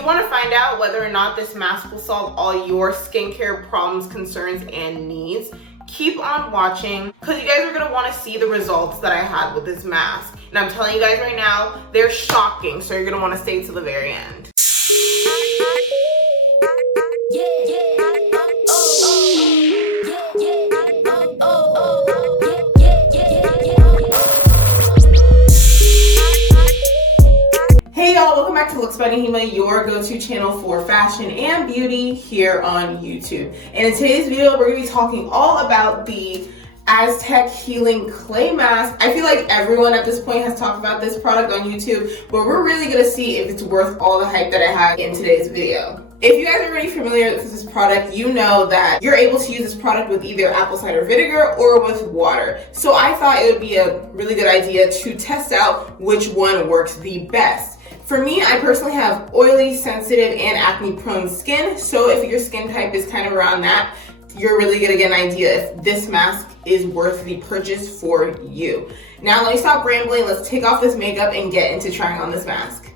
you want to find out whether or not this mask will solve all your skincare problems, concerns, and needs, keep on watching because you guys are going to want to see the results that I had with this mask. And I'm telling you guys right now, they're shocking, so you're going to want to stay to the very end. Hey y'all, welcome back to Looks by Naheemah, your go-to channel for fashion and beauty here on YouTube. And in today's video, we're going to be talking all about the Aztec Healing Clay Mask. I feel like everyone at this point has talked about this product on YouTube, but we're really going to see if it's worth all the hype that I had in today's video. If you guys are already familiar with this product, you know that you're able to use this product with either apple cider vinegar or with water. So I thought it would be a really good idea to test out which one works the best. For me, I personally have oily, sensitive, and acne-prone skin. So if your skin type is kind of around that, you're really gonna get an idea if this mask is worth the purchase for you. Now let me stop rambling. Let's take off this makeup and get into trying on this mask.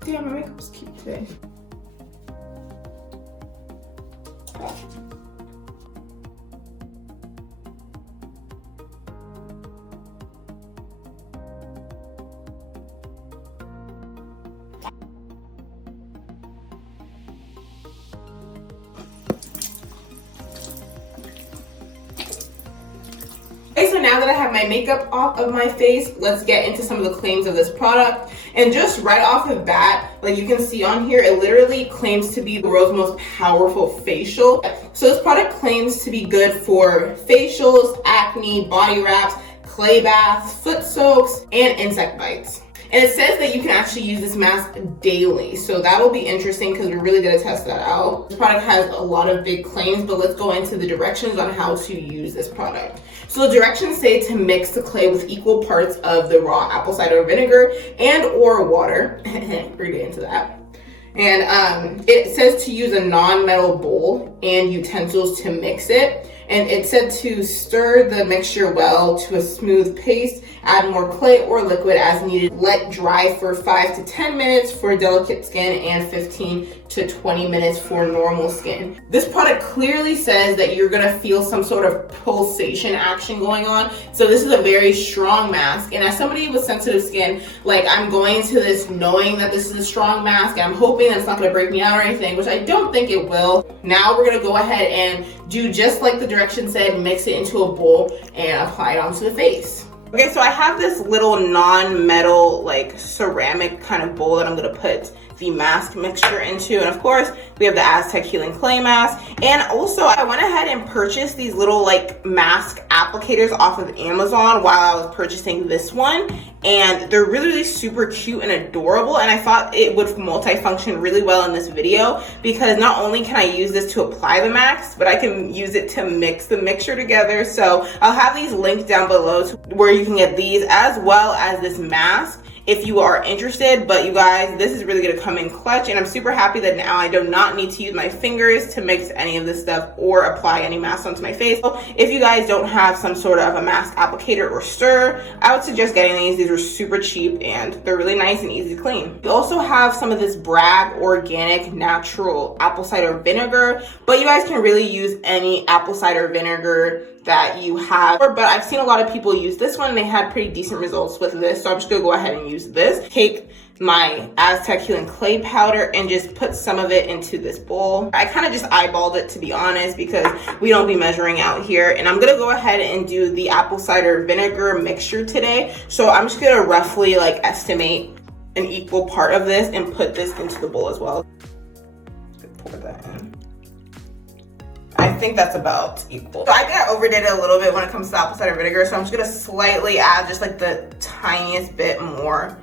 Damn, my makeup's cute today. Okay, so now that I have my makeup off of my face, let's get into some of the claims of this product. And just right off the bat, like you can see on here, it literally claims to be the world's most powerful facial. So this product claims to be good for facials, acne, body wraps, clay baths, foot soaks, and insect bites. And it says that you can actually use this mask daily. So that will be interesting because we're really gonna test that out. This product has a lot of big claims, but let's go into the directions on how to use this product. So the directions say to mix the clay with equal parts of the raw apple cider vinegar and or water. We're gonna get into that. And it says to use a non-metal bowl and utensils to mix it. And it said to stir the mixture well to a smooth paste, add more clay or liquid as needed, let dry for 5 to 10 minutes for delicate skin and 15 to 20 minutes for normal skin. This product clearly says that you're gonna feel some sort of pulsation action going on. So this is a very strong mask. And as somebody with sensitive skin, like I'm going to this knowing that this is a strong mask. I'm hoping that it's not gonna break me out or anything, which I don't think it will. Now we're gonna go ahead and do just like the directions said, mix it into a bowl and apply it onto the face. Okay, so I have this little non-metal like ceramic kind of bowl that I'm gonna put the mask mixture into, and of course we have the Aztec Healing Clay Mask. And also I went ahead and purchased these little like mask applicators off of Amazon while I was purchasing this one, and they're really super cute and adorable, and I thought it would multifunction really well in this video because not only can I use this to apply the mask, but I can use it to mix the mixture together. So I'll have these linked down below to where you can get these as well as this mask if you are interested. But you guys, this is really gonna come in clutch, and I'm super happy that now I do not need to use my fingers to mix any of this stuff or apply any mask onto my face. So if you guys don't have some sort of a mask applicator or stir, I would suggest getting these. These are super cheap and they're really nice and easy to clean. We also have some of this Bragg organic natural apple cider vinegar, but you guys can really use any apple cider vinegar that you have. But I've seen a lot of people use this one and they had pretty decent results with this, so I'm just gonna go ahead and use this. Take my Aztec Healing Clay powder and just put some of it into this bowl. I kind of just eyeballed it, to be honest, because we don't be measuring out here. And I'm gonna go ahead and do the apple cider vinegar mixture today. So I'm just gonna roughly like estimate an equal part of this and put this into the bowl as well. Pour that in. I think that's about equal. So I think I overdid it a little bit when it comes to apple cider vinegar, so I'm just gonna slightly add just like the tiniest bit more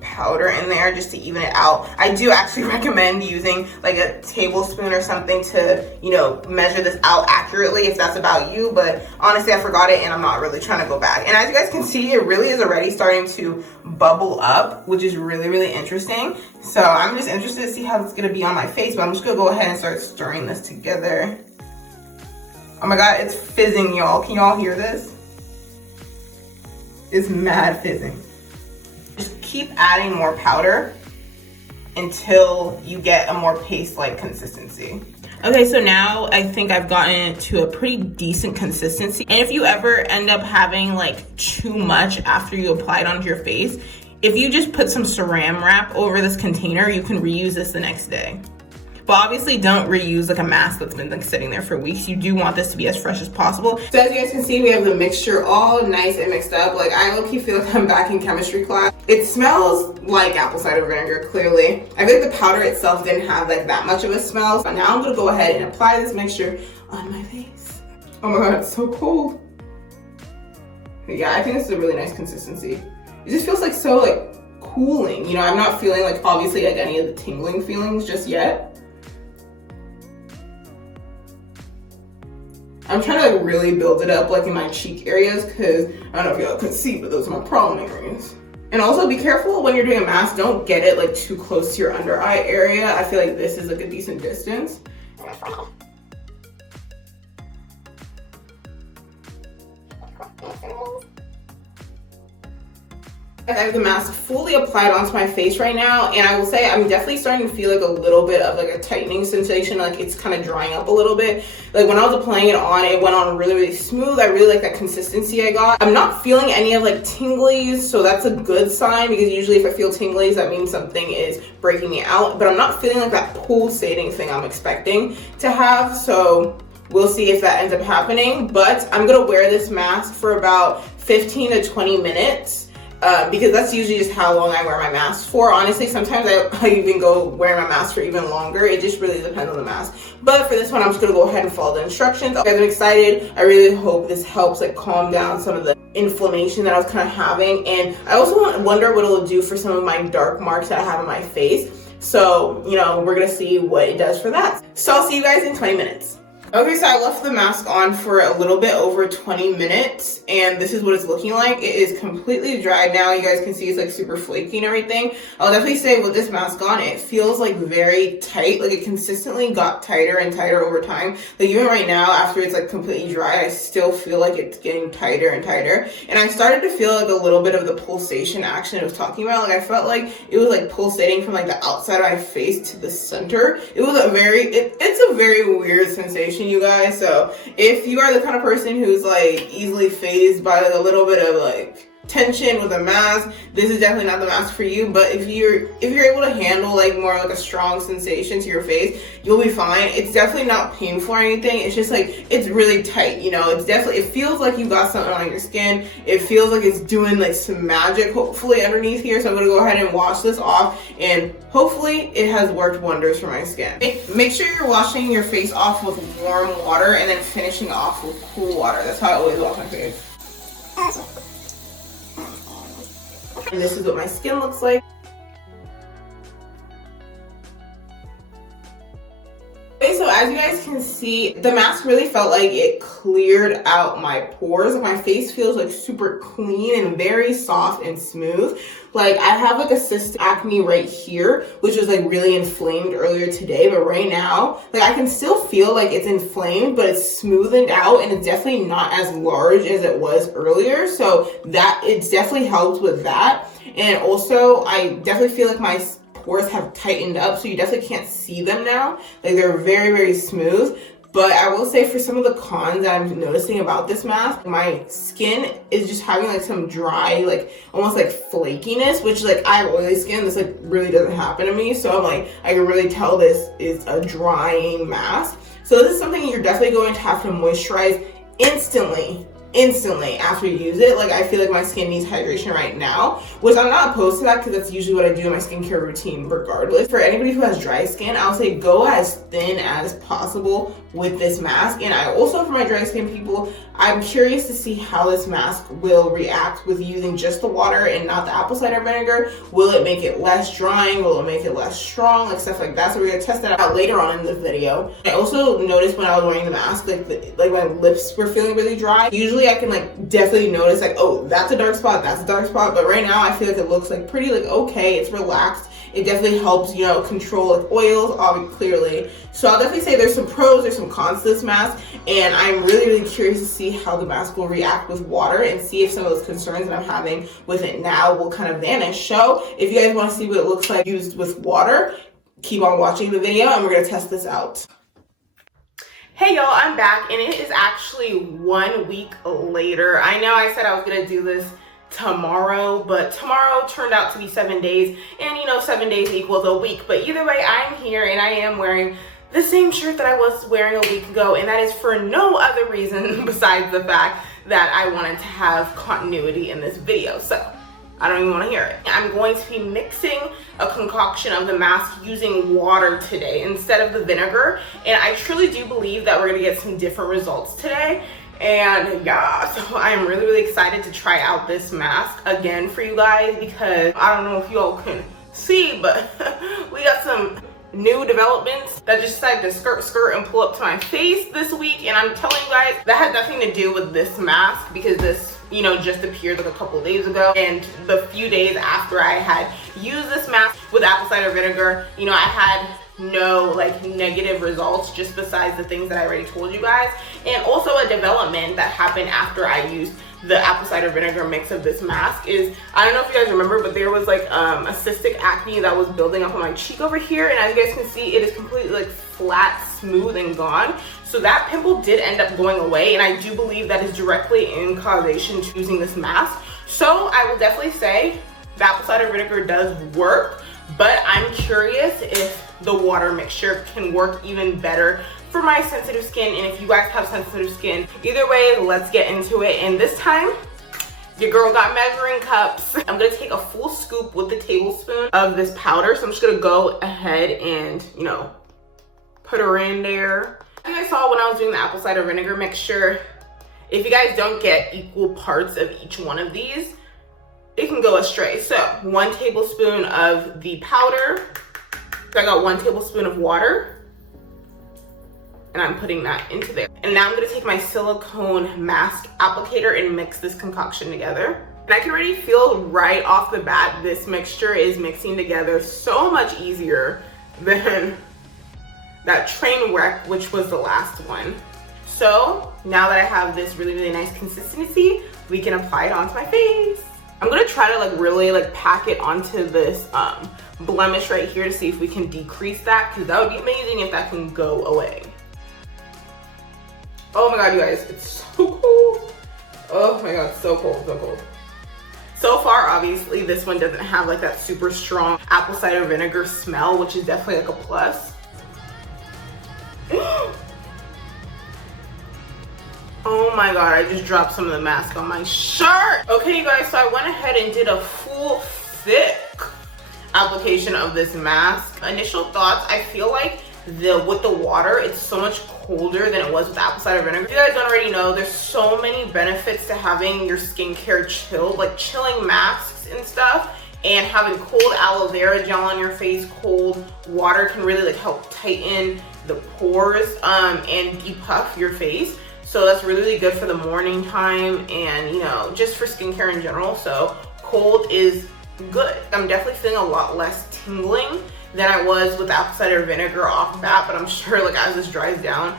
powder in there just to even it out. I do actually recommend using like a tablespoon or something to, you know, measure this out accurately if that's about you, but honestly I forgot it and I'm not really trying to go back. And as you guys can see, it really is already starting to bubble up, which is really interesting. So I'm just interested to see how it's gonna be on my face, but I'm just gonna go ahead and start stirring this together. Oh my God, it's fizzing, y'all. Can y'all hear this? It's mad fizzing. Just keep adding more powder until you get a more paste-like consistency. Okay, so now I think I've gotten to a pretty decent consistency. And if you ever end up having like too much after you apply it onto your face, if you just put some saran wrap over this container, you can reuse this the next day. But obviously don't reuse like a mask that's been like sitting there for weeks. You do want this to be as fresh as possible. So as you guys can see, we have the mixture all nice and mixed up. Like I low-key feel like I'm back in chemistry class. It smells like apple cider vinegar, clearly. I feel like the powder itself didn't have like that much of a smell. So now I'm gonna go ahead and apply this mixture on my face. Oh my God, it's so cold. Yeah, I think this is a really nice consistency. It just feels like so like cooling. You know, I'm not feeling like obviously like any of the tingling feelings just yet. I'm trying to like really build it up like in my cheek areas because I don't know if y'all can see, but those are my problem areas. And also be careful when you're doing a mask, don't get it like too close to your under eye area. I feel like this is like a decent distance. I have the mask fully applied onto my face right now, and I will say I'm definitely starting to feel like a little bit of like a tightening sensation, like it's kind of drying up a little bit. Like when I was applying it on, it went on really, really smooth. I really like that consistency I got. I'm not feeling any of like tinglies, so that's a good sign because usually if I feel tinglies, that means something is breaking me out, but I'm not feeling like that pulsating thing I'm expecting to have, so we'll see if that ends up happening. But I'm gonna wear this mask for about 15 to 20 minutes. Because that's usually just how long I wear my mask for. Honestly, sometimes I even go wear my mask for even longer. It just really depends on the mask. But for this one, I'm just gonna go ahead and follow the instructions. Guys, I'm excited. I really hope this helps like calm down some of the inflammation that I was kind of having. And I also wonder what it'll do for some of my dark marks that I have on my face. So, you know, we're gonna see what it does for that. So I'll see you guys in 20 minutes. Okay, so I left the mask on for a little bit over 20 minutes, and this is what it's looking like. It is completely dried now. You guys can see it's like super flaky and everything. I'll definitely say with this mask on, it feels like very tight. Like it consistently got tighter and tighter over time. Like even right now, after it's like completely dry, I still feel like it's getting tighter and tighter. And I started to feel like a little bit of the pulsation action I was talking about. Like I felt like it was like pulsating from like the outside of my face to the center. It was a very, it's a very weird sensation, you guys. So if you are the kind of person who's like easily fazed by like a little bit of like tension with a mask, this is definitely not the mask for you. But if you're able to handle like more like a strong sensation to your face, you'll be fine. It's definitely not painful or anything. It's just like it's really tight, you know. It's definitely, it feels like you got something on your skin. It feels like it's doing like some magic hopefully underneath here. So I'm gonna go ahead and wash this off, and hopefully it has worked wonders for my skin. Make sure you're washing your face off with warm water and then finishing off with cool water. That's how I always wash my face. And this is what my skin looks like. Okay, so as you guys can see, the mask really felt like it cleared out my pores. My face feels like super clean and very soft and smooth. Like I have like a cystic acne right here, which was like really inflamed earlier today, but right now, like I can still feel like it's inflamed, but it's smoothened out and it's definitely not as large as it was earlier. So that it's definitely helped with that. And also I definitely feel like my pores have tightened up, so you definitely can't see them now. Like they're very, very smooth. But I will say for some of the cons that I'm noticing about this mask, my skin is just having like some dry, like almost like flakiness, which like I have oily skin. This like really doesn't happen to me. So I'm like, I can really tell this is a drying mask. So this is something you're definitely going to have to moisturize instantly after you use it. Like I feel like my skin needs hydration right now, which I'm not opposed to that because that's usually what I do in my skincare routine regardless. For anybody who has dry skin, I'll say go as thin as possible with this mask. And I also, for my dry skin people, I'm curious to see how this mask will react with using just the water and not the apple cider vinegar. Will it make it less drying? Will it make it less strong? Like stuff like that. So we're gonna test that out later on in this video. I also noticed when I was wearing the mask, like my lips were feeling really dry. Usually I can like definitely notice like, oh, that's a dark spot, that's a dark spot. But right now I feel like it looks like pretty like okay, it's relaxed. It definitely helps, you know, control like oils, clearly. So I'll definitely say there's some pros, there's some cons to this mask, and I'm really curious to see how the mask will react with water and see if some of those concerns that I'm having with it now will kind of vanish. So if you guys want to see what it looks like used with water, keep on watching the video and we're going to test this out. Hey y'all, I'm back and it is actually 1 week later. I know I said I was going to do this tomorrow, but tomorrow turned out to be 7 days, and you know 7 days equals a week. But either way, I'm here and I am wearing the same shirt that I was wearing a week ago, and that is for no other reason besides the fact that I wanted to have continuity in this video. So I don't even want to hear it. I'm going to be mixing a concoction of the mask using water today instead of the vinegar, and I truly do believe that we're going to get some different results today. And yeah, so I'm really excited to try out this mask again for you guys, because I don't know if you all can see, but we got some new developments that just decided to skirt and pull up to my face this week. And I'm telling you guys, that had nothing to do with this mask, because this, you know, just appeared like a couple of days ago, and the few days after I had used this mask with apple cider vinegar, you know, I had no like negative results, just besides the things that I already told you guys. And also a development that happened after I used the apple cider vinegar mix of this mask is, I don't know if you guys remember, but there was like a cystic acne that was building up on my cheek over here, and as you guys can see, it is completely like flat, smooth, and gone. So that pimple did end up going away, and I do believe that is directly in causation to using this mask. So I will definitely say the apple cider vinegar does work, but I'm curious if the water mixture can work even better for my sensitive skin, and if you guys have sensitive skin. Either way, let's get into it. And this time, your girl got measuring cups. I'm gonna take a full scoop with the tablespoon of this powder. So I'm just gonna go ahead and, you know, put her in there. As you guys saw when I was doing the apple cider vinegar mixture, if you guys don't get equal parts of each one of these, it can go astray. So 1 tablespoon of the powder. So I got 1 tablespoon of water, and I'm putting that into there. And now I'm gonna take my silicone mask applicator and mix this concoction together. And I can already feel right off the bat, this mixture is mixing together so much easier than that train wreck, which was the last one. So now that I have this really nice consistency, we can apply it onto my face. I'm gonna try to like really like pack it onto this blemish right here to see if we can decrease that, because that would be amazing if that can go away. Oh my god, you guys, it's so cold. Oh my god, so cold, so cold. So far, obviously, this one doesn't have like that super strong apple cider vinegar smell, which is definitely like a plus. Oh my god, I just dropped some of the mask on my shirt. Okay, you guys, so I went ahead and did a full thick application of this mask. Initial thoughts, I feel like with the water, it's so much colder than it was with apple cider vinegar. If you guys don't already know, there's so many benefits to having your skincare chilled, like chilling masks and stuff, and having cold aloe vera gel on your face. Cold water can really like help tighten the pores and depuff your face. So that's really good for the morning time, and you know, just for skincare in general. So cold is good. I'm definitely feeling a lot less tingling than I was with apple cider vinegar off the bat, but I'm sure like as this dries down,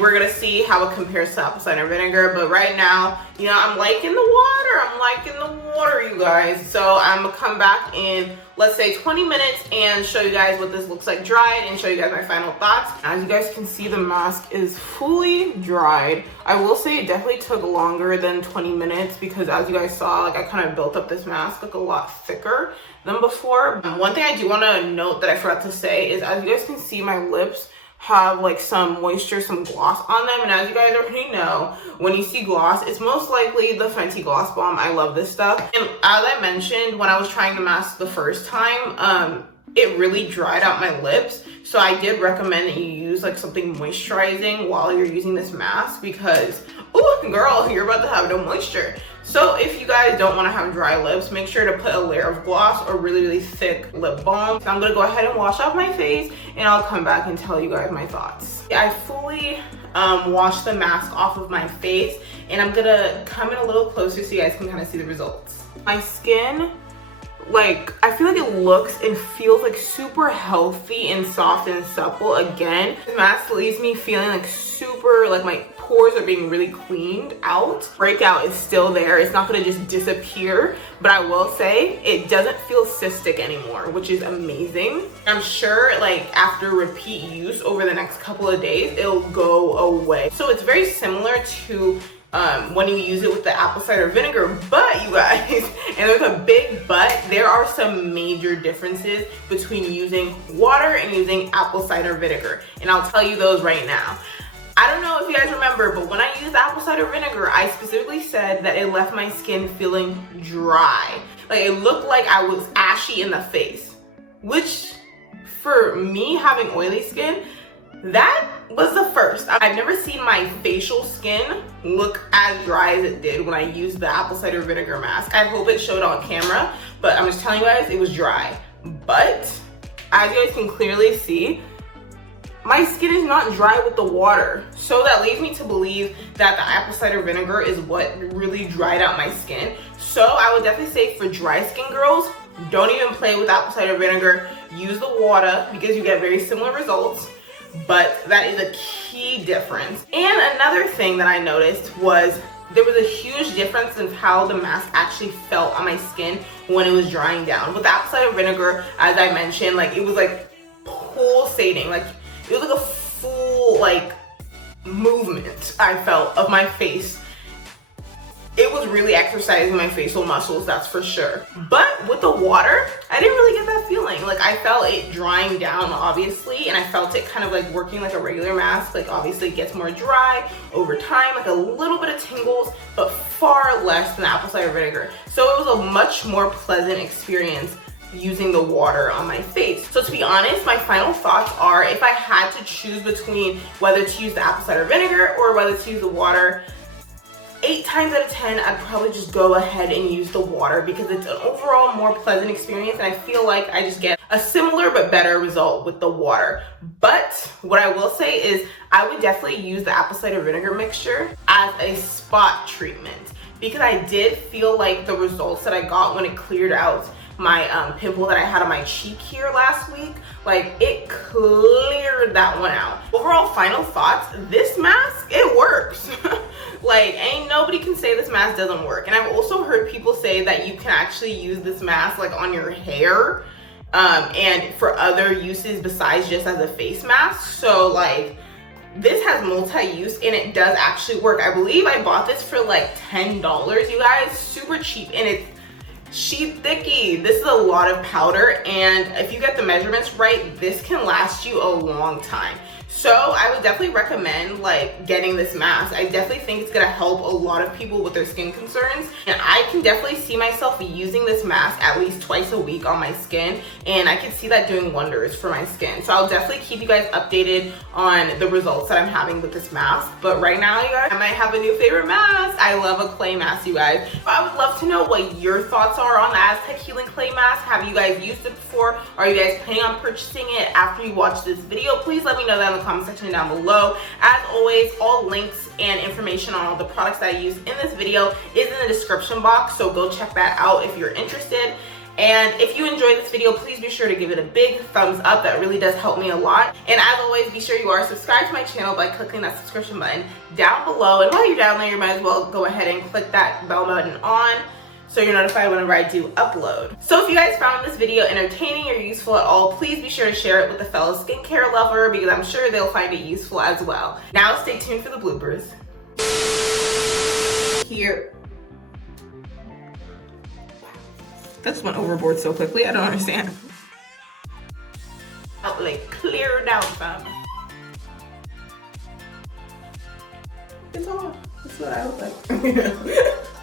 we're gonna see how it compares to apple cider vinegar. But right now, you know, I'm liking the water. I'm liking the water, you guys. So I'm gonna come back in, let's say 20 minutes, and show you guys what this looks like dried and show you guys my final thoughts. As you guys can see, the mask is fully dried. I will say it definitely took longer than 20 minutes because as you guys saw, like I kind of built up this mask like a lot thicker than before. One thing I do want to note that I forgot to say is, as you guys can see, my lips have like some moisture, some gloss on them, and as you guys already know, when you see gloss, it's most likely the Fenty Gloss Bomb. I love this stuff. And as I mentioned, when I was trying the mask the first time, it really dried out my lips, so I did recommend that you use like something moisturizing while you're using this mask, because oh girl, you're about to have no moisture. So if you guys don't want to have dry lips, make sure to put a layer of gloss or really thick lip balm. So I'm gonna go ahead and wash off my face, and I'll come back and tell you guys my thoughts. I fully washed the mask off of my face, and I'm gonna come in a little closer so you guys can kind of see the results. My skin like, I feel like it looks and feels like super healthy and soft and supple. Again, the mask leaves me feeling like super, like my pores are being really cleaned out. Breakout is still there. It's not gonna just disappear, but I will say it doesn't feel cystic anymore, which is amazing. I'm sure like after repeat use over the next couple of days, it'll go away. So it's very similar to when you use it with the apple cider vinegar, but you guys, and there's a big but, there are some major differences between using water and using apple cider vinegar, and I'll tell you those right now. I don't know if you guys remember, but when I used apple cider vinegar, I specifically said that it left my skin feeling dry. Like it looked like I was ashy in the face, which for me having oily skin, that was the first. I've never seen my facial skin look as dry as it did when I used the apple cider vinegar mask. I hope it showed on camera, but I'm just telling you guys, it was dry. But as you guys can clearly see, my skin is not dry with the water. So that leads me to believe that the apple cider vinegar is what really dried out my skin. So I would definitely say for dry skin girls, don't even play with apple cider vinegar. Use the water because you get very similar results. But that is a key difference. And another thing that I noticed was there was a huge difference in how the mask actually felt on my skin when it was drying down. With apple cider vinegar, as I mentioned, like it was like pulsating, like it was like a full like movement I felt of my face. It was really exercising my facial muscles, that's for sure. But with the water, I didn't really get that feeling. Like I felt it drying down, obviously, and I felt it kind of like working like a regular mask. Like obviously it gets more dry over time, like a little bit of tingles, but far less than apple cider vinegar. So it was a much more pleasant experience using the water on my face. So to be honest, my final thoughts are if I had to choose between whether to use the apple cider vinegar or whether to use the water, 8 times out of 10, I'd probably just go ahead and use the water because it's an overall more pleasant experience and I feel like I just get a similar but better result with the water. But what I will say is I would definitely use the apple cider vinegar mixture as a spot treatment because I did feel like the results that I got when it cleared out my pimple that I had on my cheek here last week, like it cleared that one out. Overall final thoughts, this mask, it works. Like ain't nobody can say this mask doesn't work. And I've also heard people say that you can actually use this mask like on your hair and for other uses besides just as a face mask. So like this has multi-use and it does actually work. I believe I bought this for like $10, you guys, super cheap, and it's sheet thicky. This is a lot of powder, and if you get the measurements right, this can last you a long time. So I would definitely recommend like getting this mask. I definitely think it's gonna help a lot of people with their skin concerns, and I can definitely see myself using this mask at least twice a week on my skin, and I can see that doing wonders for my skin. So I'll definitely keep you guys updated on the results that I'm having with this mask. But right now, you guys, I might have a new favorite mask. I love a clay mask, you guys. I would love to know what your thoughts are on the Aztec Healing Clay Mask. Have you guys used it before? Are you guys planning on purchasing it after you watch this video? Please let me know that in the comment section down below. As always, all links and information on all the products that I use in this video is in the description box, so go check that out if you're interested. And if you enjoyed this video, please be sure to give it a big thumbs up. That really does help me a lot. And as always, be sure you are subscribed to my channel by clicking that subscription button down below. And while you're down there, you might as well go ahead and click that bell button on so you're notified whenever I do upload. So if you guys found this video entertaining or useful at all, please be sure to share it with a fellow skincare lover because I'm sure they'll find it useful as well. Now stay tuned for the bloopers. Here. That just went overboard so quickly, I don't understand. Oh, like cleared out, fam. It's off. That's what I look like.